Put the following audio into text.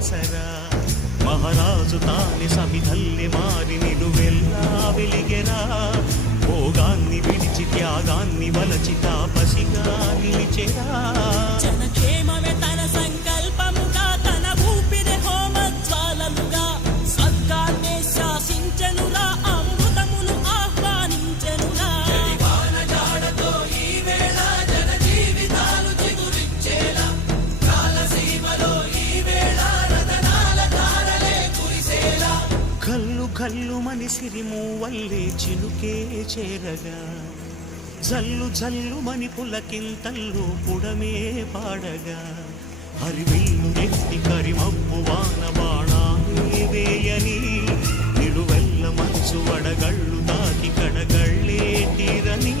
బాసరా మహారాజు తాని సమిధల్లె మారి నిలువెల్లా వెలిగెరా భోగాన్ని విడిచి త్యాగాన్ని వలచి తాపసిగా నిలిచెరా జనక్షేమమే తన సంకల్పముగా తన ఊపిరి హోమజ్వాలముగా స్వర్గాన్నే శాసించెనురా అమృతమును ఆహ్వానించెనురా జాడతో ఈ వేళ జన జీవితాలు చిగురించేలా కాలసీమలో ఈ వేళ రతనాల ధారలే కురిసేలా కల్లు కల్లు మని సిరిమూవల్లే చినుకే చేరగా జల్లు జల్లు మని పులకింతల్లు పుడమే పాడగా హరివిల్లు నెత్తి కరిమప్పు వాన బాణాలే వేయని నిలువెల్ల మనసు వడగళ్ళు తాకి కడగళ్ళే తీరని